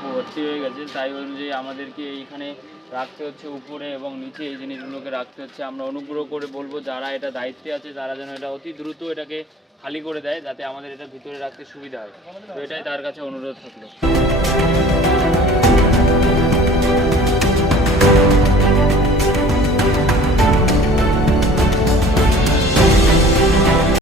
ভর্তি হয়ে গেছে, তাই অনুযায়ী আমাদেরকে এইখানে রাখতে হচ্ছে উপরে এবং নিচে এই জিনিসগুলোকে রাখতে হচ্ছে। আমরা অনুগ্রহ করে বলবো যারা এটা দায়িত্বে আছে তারা যেন এটা অতি দ্রুত এটাকে খালি করে দেয়, যাতে আমাদের এটা ভিতরে রাখতে সুবিধা হয়। তো এটাই তার কাছে অনুরোধ থাকলো।